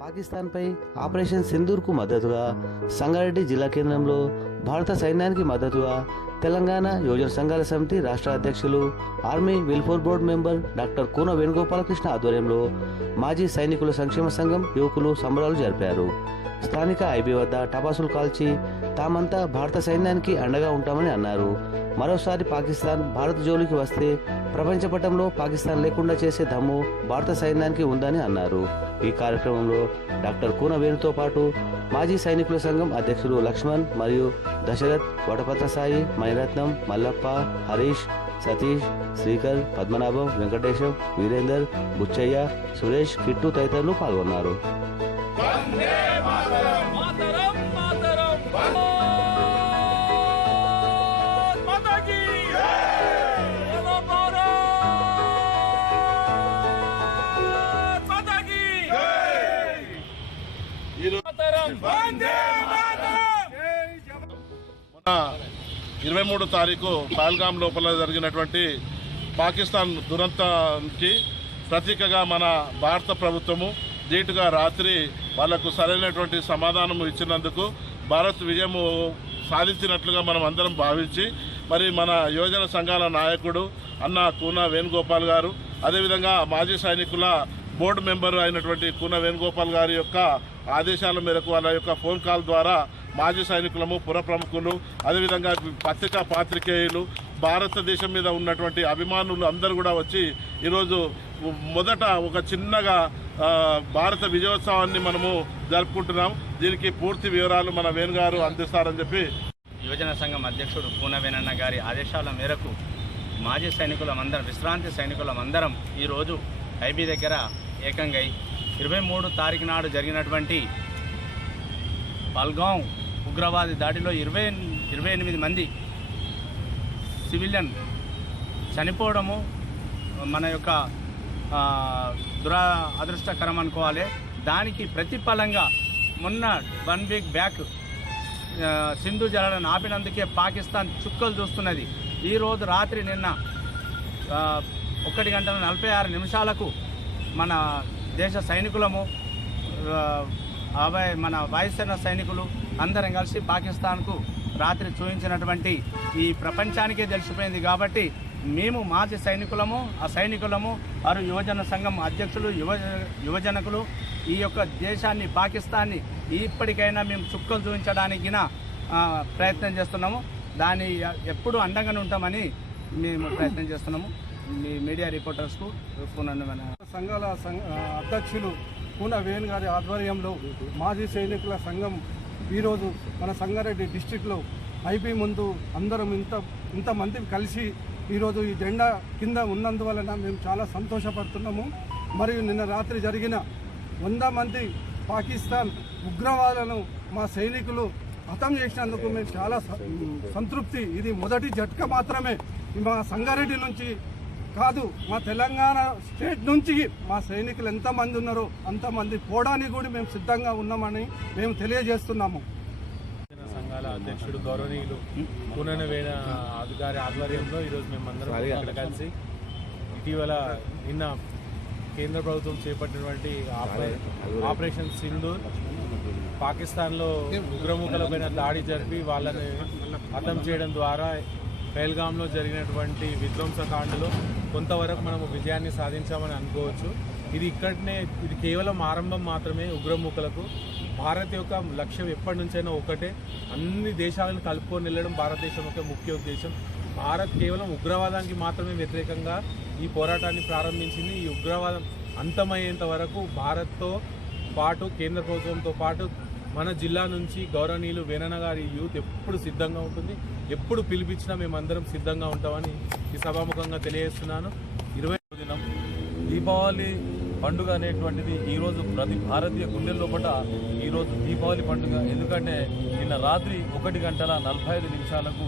పాకిస్తాన్పై operation సింధూర్కు మద్దతుగా సంగారెడ్డి జిల్లా కేంద్రంలో భారత సైన్యానికి మద్దతుగా తెలంగాణ యువజన సంఘాల సమితి రాష్ట్ర అధ్యక్షులు army welfare board member doctor Koona Venugopalakrishna ఆధ్వర్యంలో మాజీ సైనికుల సంక్షేమ సంఘం యువకులు సంబరాలు జరిపారు. స్థానిక ఐబీ వద్ద టపాసులు కాల్చి తామంతా భారత సైన్యానికి అండగా ఉంటామని అన్నారు. మరోసారి పాకిస్తాన్ భారత్ జోలికి వస్తే ప్రపంచ పటంలో పాకిస్తాన్ లేకుండా చేసే దమ్ము భారత సైన్యానికి ఉందని అన్నారు. ఈ కార్యక్రమంలో డాక్టర్ కూన వేణుతో పాటు మాజీ సైనికుల సంఘం అధ్యక్షులు లక్ష్మణ్ మరియు దశరథ్ వడపత్ర సాయి మణిరత్నం మల్లప్ప హరీష్ సతీష్ శ్రీకర్ పద్మనాభం వెంకటేశం వీరేందర్ బుచ్చయ్య సురేష్ కిట్టు తదితరులు పాల్గొన్నారు. ఇరవై మూడు తారీఖు పహల్గాం లోపల జరిగినటువంటి పాకిస్తాన్ దురంతానికి ప్రతీకగా మన భారత ప్రభుత్వము ధీటుగా రాత్రి వాళ్ళకు సరైనటువంటి సమాధానం ఇచ్చినందుకు భారత్ విజయము సాధించినట్లుగా మనం అందరం భావించి మరి మన యువజన సంఘాల నాయకుడు అన్న కూన వేణుగోపాల్ గారు అదేవిధంగా మాజీ సైనికుల బోర్డు మెంబర్ అయినటువంటి కూన వేణుగోపాల్ గారి యొక్క ఆదేశాల మేరకు వాళ్ళ యొక్క ఫోన్ కాల్ ద్వారా మాజీ సైనికులము పుర ప్రముఖులు అదేవిధంగా పత్రికా పాత్రికేయులు భారతదేశం మీద ఉన్నటువంటి అభిమానులు అందరూ కూడా వచ్చి ఈరోజు మొదట ఒక చిన్నగా భారత విజయోత్సవాన్ని మనము జరుపుకుంటున్నాం. దీనికి పూర్తి వివరాలు మన వేణుగారు అందిస్తారని చెప్పి యువజన సంఘం అధ్యక్షుడు పూనవేనన్న గారి ఆదేశాల మేరకు మాజీ సైనికులమందరం విశ్రాంతి సైనికులమందరం ఈరోజు ఐబీ దగ్గర ఏకంగా ఇరవై మూడు తారీఖు నాడు జరిగినటువంటి పల్గాం ఉగ్రవాది దాడిలో ఇరవై ఇరవై ఎనిమిది మంది సివిలియన్ చనిపోవడము మన యొక్క దురా అదృష్టకరం అనుకోవాలి. దానికి ప్రతిఫలంగా మొన్న వన్ వీక్ బ్యాక్ సింధు జలాలను ఆపినందుకే పాకిస్తాన్ చుక్కలు చూస్తున్నది. ఈరోజు రాత్రి నిన్న ఒకటి గంటల నలభై ఆరు నిమిషాలకు మన దేశ సైనికులము ఆ, మన వాయుసేన సైనికులు అందరం కలిసి పాకిస్తాన్కు రాత్రి చూపించినటువంటి ఈ ప్రపంచానికే తెలిసిపోయింది కాబట్టి మేము మాజీ సైనికులము ఆ సైనికులము వారు యువజన సంఘం అధ్యక్షులు యువ యువజనకులు ఈ యొక్క దేశాన్ని పాకిస్తాన్ని ఇప్పటికైనా మేము చుక్కలు చూపించడానికి ప్రయత్నం చేస్తున్నాము. దాని ఎప్పుడు అండంగానే ఉంటామని మేము ప్రయత్నం చేస్తున్నాము. మీ మీడియా రిపోర్టర్స్కు పునర్నమన సంఘాల సంఘ అధ్యక్షులు కూన వేణు గారి ఆధ్వర్యంలో మాజీ సైనికుల సంఘం ఈరోజు మన సంగారెడ్డి డిస్టిక్లో ఐపీ ముందు అందరం ఇంత ఇంతమంది కలిసి ఈరోజు ఈ జెండా కింద ఉన్నందువలన మేము చాలా సంతోషపడుతున్నాము. మరియు నిన్న రాత్రి జరిగిన వంద మంది పాకిస్తాన్ ఉగ్రవాదులను మా సైనికులు హతం చేసినందుకు మేము చాలా స- సంతృప్తి. ఇది మొదటి జట్క మాత్రమే. మా సంగారెడ్డి నుంచి కాదు మా తెలంగాణ స్టేట్ నుంచి మా సైనికులు ఎంతమంది ఉన్నారో అంతమంది పోవడానికి కూడా మేము సిద్ధంగా ఉన్నామని మేము తెలియజేస్తున్నాము. సంఘాల అధ్యక్షుడు గౌరవనీయులు పూనన వేణ గారి ఆధ్వర్యంలో ఈరోజు మేమందరం ఇక్కడ కలిసి ఇటీవల నిన్న కేంద్ర ప్రభుత్వం చేపట్టినటువంటి ఆపరే- ఆపరేషన్ సింధూర్ పాకిస్తాన్లో ఉగ్రముఖలపైన దాడి జరిపి వాళ్ళని హతం చేయడం ద్వారా పెహల్గాంలో జరిగినటువంటి విధ్వంసకాండలో కొంతవరకు మనము విజయాన్ని సాధించామని అనుకోవచ్చు. ఇది ఇక్కడనే ఇది కేవలం ఆరంభం మాత్రమే ఉగ్రముఖలకు. భారత్ యొక్క లక్ష్యం ఎప్పటి నుంచైనా ఒకటే. అన్ని దేశాలను కలుపుకొని వెళ్ళడం భారతదేశం యొక్క ముఖ్య ఉద్దేశం. భారత్ కేవలం ఉగ్రవాదానికి మాత్రమే వ్యతిరేకంగా ఈ పోరాటాన్ని ప్రారంభించింది. ఈ ఉగ్రవాదం అంతమయ్యేంత వరకు భారత్తో పాటు కేంద్ర ప్రభుత్వంతో పాటు మన జిల్లా నుంచి గౌరవనీయులు వేనన్న గారి యూత్ ఎప్పుడు సిద్ధంగా ఉంటుంది. ఎప్పుడు పిలిపించినా మేమందరం సిద్ధంగా ఉంటామని ఈ సభాముఖంగా తెలియజేస్తున్నాను. ఇరవై దినం దీపావళి పండుగ అనేటువంటిది ఈరోజు ప్రతి భారతీయ గుండెల్లో లోపల ఈరోజు దీపావళి పండుగ. ఎందుకంటే నిన్న రాత్రి ఒకటి గంటల నలభై ఐదు నిమిషాలకు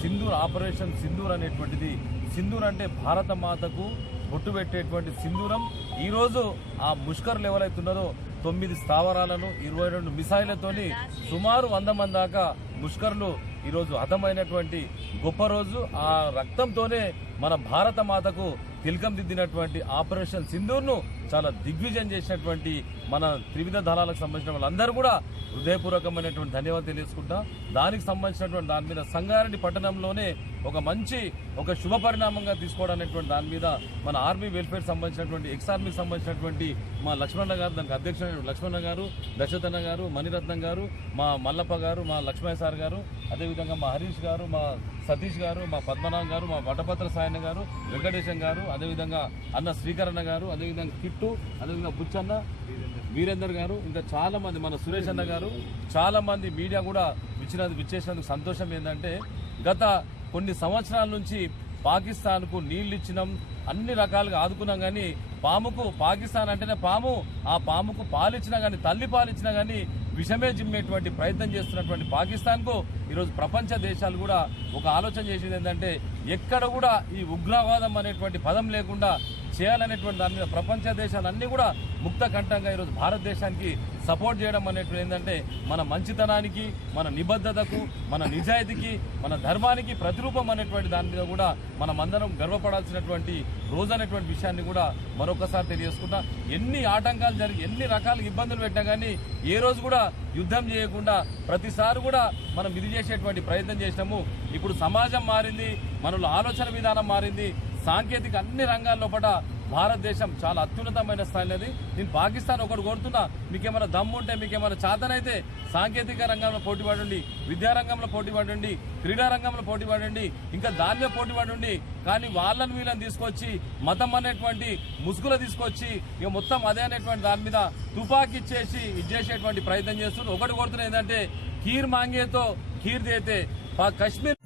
సింధూర్ ఆపరేషన్ సింధూర్ అనేటువంటిది. సింధూర్ అంటే భారత మాతకు బొట్టు పెట్టేటువంటి సింధూరం. ఈరోజు ఆ ముష్కర్లు ఎవరైతున్నారో తొమ్మిది స్థావరాలను ఇరవై రెండు మిసైళ్ళతోని సుమారు వంద మంది దాకా ముష్కర్లు ఈరోజు హతమైనటువంటి గొప్ప రోజు. ఆ రక్తంతోనే మన భారత మాతకు తిలకం దిద్దినటువంటి ఆపరేషన్ సింధూర్ను చాలా దిగ్విజయం చేసినటువంటి మన త్రివిధ దళాలకు సంబంధించిన వాళ్ళందరూ కూడా హృదయపూర్వకమైనటువంటి ధన్యవాదాలు తెలియజేసుకుంటా. దానికి సంబంధించినటువంటి దాని మీద సంగారెడ్డి పట్టణంలోనే ఒక మంచి ఒక శుభ పరిణామంగా తీసుకోవడం అనేటువంటి దాని మీద మన ఆర్మీ వెల్ఫేర్ సంబంధించినటువంటి ఎక్స్ ఆర్మీకి సంబంధించినటువంటి మా లక్ష్మణ గారు దానికి అధ్యక్షుడు లక్ష్మణ గారు దశరథన్న గారు మణిరత్నం గారు మా మల్లప్ప గారు మా లక్ష్మయ్య సార్ గారు అదేవిధంగా మా హరీష్ గారు మా సతీష్ గారు మా పద్మనాభం గారు మా వటపత్ర సాయన్న గారు వెంకటేశం గారు అదేవిధంగా అన్న శ్రీకరణ గారు అదేవిధంగా కిట్ కిట్టు అదేవిధంగా బుచ్చన్న వీరేందర్ గారు ఇంకా చాలా మంది మన సురేష్ అన్న గారు చాలా మంది మీడియా కూడా విచ్చిన విచ్చేసినందుకు సంతోషం ఏంటంటే గత కొన్ని సంవత్సరాల నుంచి పాకిస్తాన్కు నీళ్ళు ఇచ్చినాం అన్ని రకాలుగా ఆదుకున్నాం కానీ పాముకు పాకిస్తాన్ అంటేనే పాము ఆ పాముకు పాలిచ్చినా కానీ తల్లి పాలిచ్చినా కానీ విషమే జిమ్మేటువంటి ప్రయత్నం చేస్తున్నటువంటి పాకిస్తాన్కు ఈరోజు ప్రపంచ దేశాలు కూడా ఒక ఆలోచన చేసేది ఏంటంటే ఎక్కడ కూడా ఈ ఉగ్రవాదం అనేటువంటి పదం లేకుండా చేయాలనేటువంటి దాని మీద ప్రపంచ దేశాలన్నీ కూడా ముక్త కంఠంగా ఈరోజు భారతదేశానికి సపోర్ట్ చేయడం అనేటువంటి ఏంటంటే మన మంచితనానికి మన నిబద్ధతకు మన నిజాయితీకి మన ధర్మానికి ప్రతిరూపం అనేటువంటి దాని మీద కూడా మనమందరం గర్వపడాల్సినటువంటి రోజు అనేటువంటి విషయాన్ని కూడా మరొకసారి తెలియజేసుకుంటా. ఎన్ని ఆటంకాలు జరిగి ఎన్ని రకాల ఇబ్బందులు పెట్టినా కానీ ఏ రోజు కూడా యుద్ధం చేయకుండా ప్రతిసారి కూడా మనం ఇది చేసేటువంటి ప్రయత్నం చేసినాము. ఇప్పుడు సమాజం మారింది మనలో ఆలోచన విధానం మారింది సాంకేతిక అన్ని రంగాల్లో పట భారతదేశం చాలా అత్యున్నతమైన స్థాయిలో నేను పాకిస్తాన్ ఒకటి కోరుతున్నా మీకేమైనా దమ్ము ఉంటే మీకేమైనా చాతనైతే సాంకేతిక రంగంలో పోటీ పడండి విద్యారంగంలో పోటీ పడండి క్రీడా రంగంలో పోటీ పడండి ఇంకా దానిలో పోటీ పడండి. కానీ వాళ్ళని వీళ్ళని తీసుకొచ్చి మతం అనేటువంటి ముసుగులు తీసుకొచ్చి ఇక మొత్తం అదే అనేటువంటి దాని మీద తుపాకీ ఇచ్చేసి ఇచ్చేసేటువంటి ప్రయత్నం చేస్తున్నారు. ఒకటి కోరుతున్నా ఏంటంటే కీర్ మాంగేతో కీర్ దేతే కాశ్మీర్ కశ్మీర్